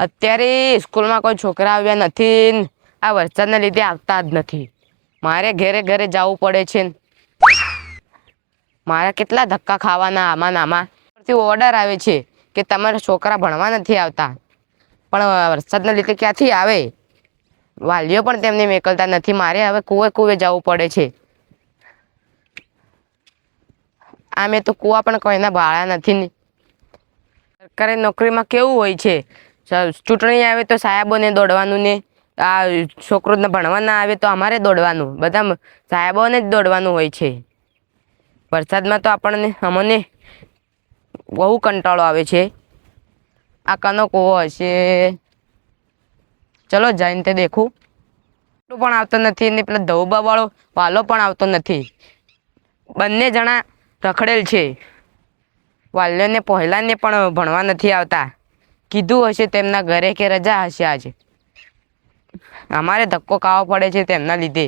અત્યારે સ્કૂલમાં કોઈ છોકરા આવ્યા નથી ને આ વરસાદના લીધે આવતા જ નથી. મારે ઘરે ઘરે જવું પડે છે. મારે કેટલા ધક્કા ખાવાના આમાં આમાં ઓર્ડર આવે છે કે તમારા છોકરા ભણવા નથી આવતા, પણ વરસાદના લીધે ક્યાંથી આવે? વાલીઓ પણ તેમને મોકલતા નથી. મારે હવે કૂવે કૂવે જવું પડે છે. આ મેં તો કૂવા પણ કોઈના ભાળ્યા નથી ને. સરકારી નોકરીમાં કેવું હોય છે, ચૂંટણી આવે તો સાહેબોને દોડવાનું ને આ છોકરોને ભણવા ના આવે તો અમારે દોડવાનું, બધા સાહેબોને જ દોડવાનું હોય છે. વરસાદમાં તો અમને બહુ કંટાળો આવે છે. આ કનો કૂવો હશે? ચલો જઈને તે દેખું. પણ આવતો નથી ને પેલા ધોબા વાળો વાલો પણ આવતો નથી. બંને જણા રખડેલ છે. વાલ્યોને પહેલાને પણ ભણવા નથી આવતા. કીધું હશે તેમના ઘરે કે રજા હશે આજે. અમારે ધક્કો ખાવો પડે છે તેમના લીધે.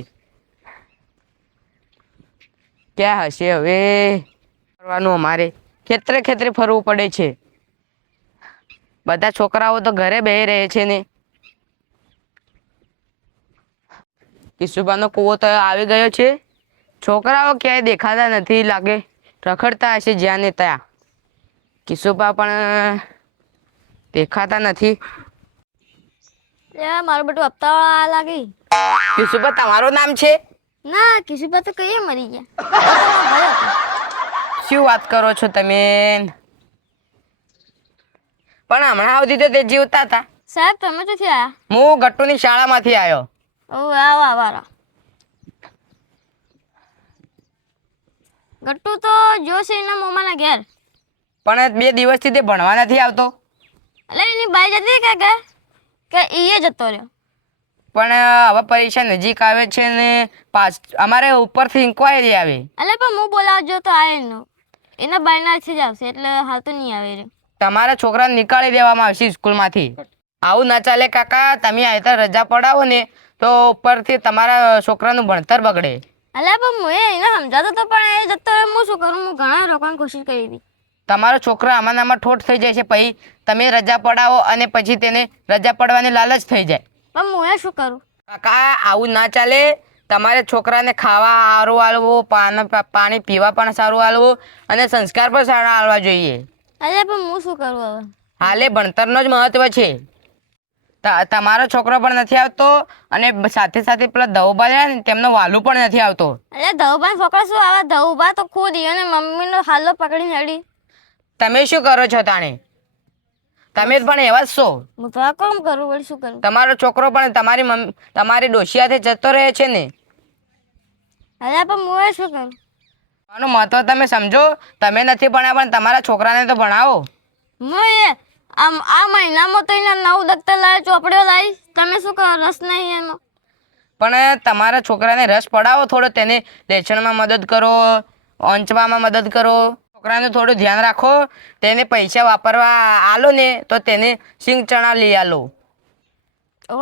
ક્યાં હશે હવે કરવાનું? અમારે ખેતરે ખેતરે ફરવું પડે છે. બધા છોકરાઓ તો ઘરે બેહી રહે છે ને. કિશુબાનો કૂવો તો આવી ગયો છે. છોકરાઓ ક્યાંય દેખાતા નથી, લાગે રખડતા હશે જ્યાં ને ત્યાં. કિશુબા પણ દેખાતા નથી. મારું બધું હપ્તા લાગી. કિશુબા તમારું નામ છે? ના, કિશુબા તો કઈ મરી ગયા. શું વાત કરો છો તમે? પણ હમણાં આવતી તો તે જીવતા હતા. સાહેબ તમે તો થયા? હું ગટ્ટુની શાળામાંથી આવ્યો. ઓ આવો આવો. ગટ્ટુ તો જોશે એના મોમાના ઘેર. પણ 2 દિવસથી તે ભણવા નથી આવતો. એટલે એની બાઈ જતી કે ઈએ જતો રહ્યો. પણ હવે પરીક્ષા નજીક આવે છે ને અમારે ઉપરથી ઇન્કવાયરી આવે. એટલે પણ હું બોલાવજો તો આવે એનો. એના બાઈનાથી જ આવશે, એટલે હાલ તો નહીં આવે. તમારા છોકરાને નીકાળી દેવામાં આવશે સ્કૂલમાંથી. આવું ના ચાલે કાકા. તમે આ રજા પડાવો ને તો ઉપરથી તમારા છોકરાનું ભણતર બગડે. એટલે પણ હું એને સમજાતો તો પણ એ જતો રહ્યો. હું શું કરું? હું ઘણા રોકવાની કોશિશ કરી હતી. તમારો છોકરો આમાં ઠોઠ થઈ જાય છે. પછી તમે રજા પડાવો અને પછી તેને રજા પડવાની લાલચ થઈ જાય. પણ હું શું કરું? કાકા આવું ના ચાલે. તમારે છોકરાને ખાવા સારું આલવું, પાણી પીવા પણ સારું આલવું અને સંસ્કાર પણ સારા આલવા જોઈએ. અરે પણ હું શું કરું હવે? હાલે ભણતરનો જ મહત્વ છે. તમારો છોકરો પણ નથી આવતો અને સાથે સાથે પેલા ધવબા ને તેમનો વાલું પણ નથી આવતો. એટલે ધવબા છોકરા શું આવે? ધવબા તો ખુદ અને મમ્મીનો હાલો પકડીને હડી. તમે શું કરો છો તાણે? તમે પણ એવા જ છો. હું તો આ કામ કરું, વળી શું કરું? તમારો છોકરો પણ તમારી ડોશી હાથે જતો રહે છે ને. અરે પણ હું શું કરું? આનું મહત્વ તમે સમજો. તમે નથી ભણ્યા પણ તમારા છોકરાને તો ભણાવો. હું આ મહિનામાં તો એના 9 દફતર લાવે, ચોપડીઓ લાવી. તમે શું કરો? રસ નહીં એનો. પણ તમારા છોકરાને રસ પડાવો થોડો. તેને લેસનમાં મદદ કરો, વાંચવામાં મદદ કરો. છોકરાનું થોડું ધ્યાન રાખો. તેને પૈસા વાપરવા આલો ને તો તેને સિંગ ચણા લઈ આલો.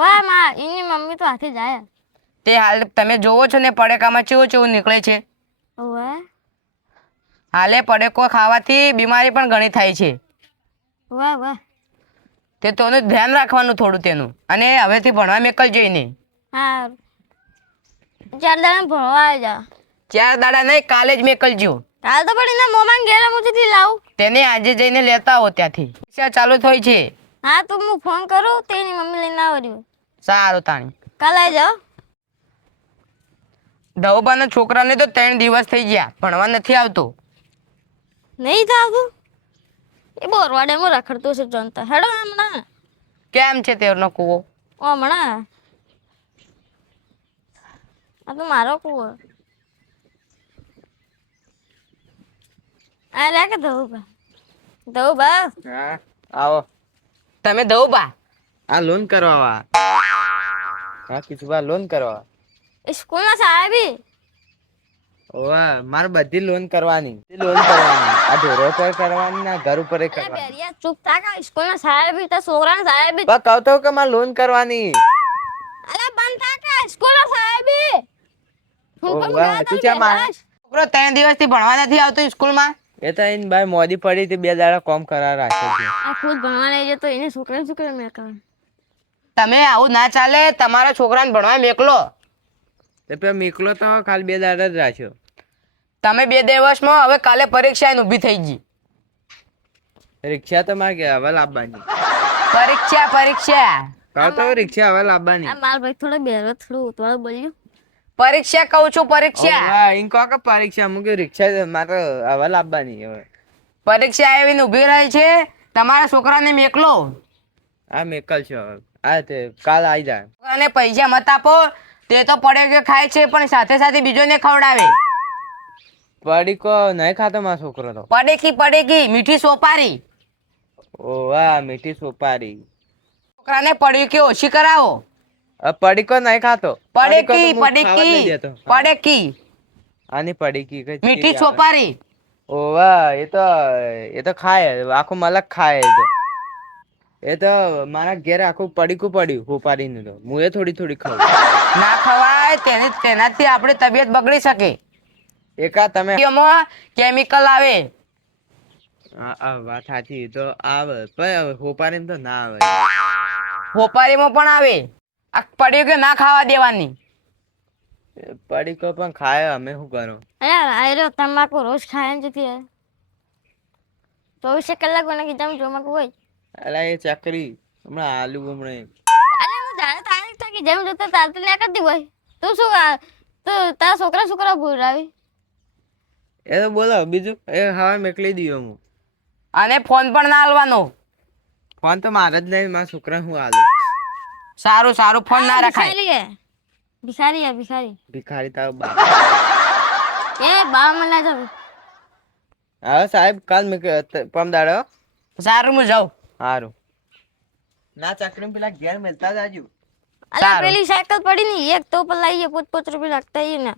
વાહ માં, એની મમ્મી તો હાથે જાય. તે હાલ તમે જોવો છો ને પડેકામાં ચેવું નીકળે છે. વાહ હાલે પડેકો ખાવાથી બીમારી પણ ઘણી થાય છે. વાહ વાહ. તે તોનું ધ્યાન રાખવાનું થોડું તેનું. અને હવેથી ભણવા મેકલજો એને. હા 4 દાડા ભણવા આવી જા. 4 દાડા નહીં, કાલે જ મેકલજો. કાલ તો પણ એના મોમાં ઘેર મુથી લાવું. તેને આજે જઈને લેતા આવો ત્યાંથી. પરીક્ષા ચાલુ થઈ છે. હા તો હું ફોન કરું, તેની મમ્મી લઈને આવરી. સારું તાણી. કાલે આવી જાઓ. ધવબાના છોકરાને તો 3 દિવસ થઈ ગયા, ભણવા નથી આવતો. નહીં થાતું? એ બોરવાડેમાં રખડતો છે જનતા. હેડો હમણાં. કેમ છે તેનો કૂવો? હમણાં આ તો મારો કૂવો. આ રે કે ધવબા. હા આવો. તમે ધવબા? આ લોન કરવા. હા કિશુબા લોન કરવા. સ્કૂલના સાહેબી. ઓવા મારે બધી લોન કરવાની. આ ઢોરો પર કરવાની ના ઘર ઉપર કરવાની. બેરિયા ચૂપ થાકા. સ્કૂલના સાહેબી તો છોકરાના સાહેબી. બસ કહો તો કે મારે લોન કરવાની. અરે બંધ થાકા. સ્કૂલના સાહેબી. ઓવા તું ચા માં છોકરો 3 દિવસથી ભણવા નથી આવતો સ્કૂલમાં. એ તો એની બાય મોદી પડી હતી 2 દાડા કોમ કરા રાખે છે. આ ખુદ ભણવા લઈ જતો એને છોકરા મેં કહ્યું તમે આવું ના ચાલે, તમારા છોકરાને ભણવા મેકલો. તો પેલો મીકલો તો ખાલી 2 દાડા જ રાખ્યો. તમે 2 દિવસમાં હવે કાલે પરીક્ષા એને ઊભી થઈ ગઈ. રિક્ષા તો મારે કે હવે લાવવાની. પરીક્ષા કહો તો રિક્ષા હવે લાવવાની. આ માર ભાઈ થોડો બેરો થોડું ઉતવાળું બોલ્યું પરીક્ષા કહું છું, પરીક્ષા. હા એમ કહો કે પરીક્ષા મૂકી રિક્ષા મારે હવે લાવવાની. હવે પરીક્ષા આવીને ઊભી રહી છે, તમારા છોકરાને મેકલો. આ મેકલ છે હવે. આ તે કાલ આવી જાય. અને પૈસા મત આપો, તે તો પડે કે ખાય છે પણ સાથે સાથે બીજોને ખવડાવે. પડીકો નહીં ખાતો મારો છોકરો તો. પડેકી મીઠી સોપારી. ઓ વાહ મીઠી સોપારી. છોકરાને પડેકી ઓછી કરાવો. પડીકો નહીં ખાતો. પડેકી પડીકો તો હું ખાવા જ નહીં દેતો. પડેકી આની પડીકી કઈ મીઠી ચીરી આવે. સોપારી. ઓ વાહ એ તો ખાય આખું મલક ખાય. એ તો મારા ઘેર આખું પડીકું પડ્યું સોપારીનું તો હું એ થોડી ખાઉં. ના ખવાય, તેનાથી આપણી તબિયત બગડી શકે. એકા તમે એમાં કેમિકલ આવે. આ વાત સાચી તો આવે પણ સોપારી તો ના આવે. સોપારીમાં પણ આવે. આ પડેકી ના ખાવા દેવાની. પડીકો પણ ખાય અમે શું કરો. અરે આયરો તમાકુ રોજ ખાય ને જતી યાર 24 કલાક મને કીધા તમાકુ હોય અલા એ ચકરી હમણાં આલુ હમણાં અરે હું જાણે તારી થાકી જેમ જોતા તાર તો ના કરતી હોય તું શું તું તારા છોકરા બોલાવી એ તો બોલો બીજું એ હવે મેકલી દઉં હું. અને ફોન પણ ના હાલવાનો. ફોન તો મારે જ નહીં મારા છોકરા હું આલું. સારું ફોન ના રખાય. ભિખારી ભિખારી તારો બાપ. એ બા મને ના જાવ હા સાહેબ કાલ મેં પમદાડો. સારું હું જાઉં. સારું ના ચકરી પેલા ઘેર મળતા જાજુ. અલા પેલી સાયકલ પડી ની એક તો પર લાવીએ 5 રૂપિયા લાગતા ને